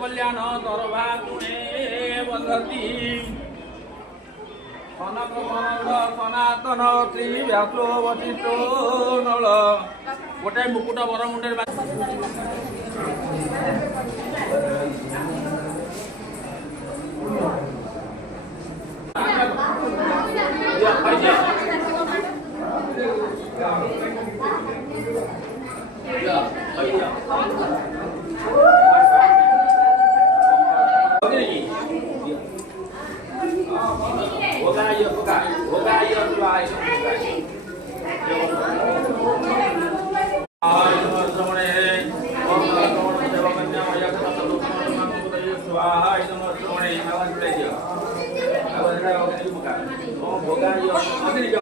कल्याण दरभातुणे वदति सनक सनातन श्री व्यासो वशिष्ठो नल गोटे मुकुट बरमुंडे होगा ये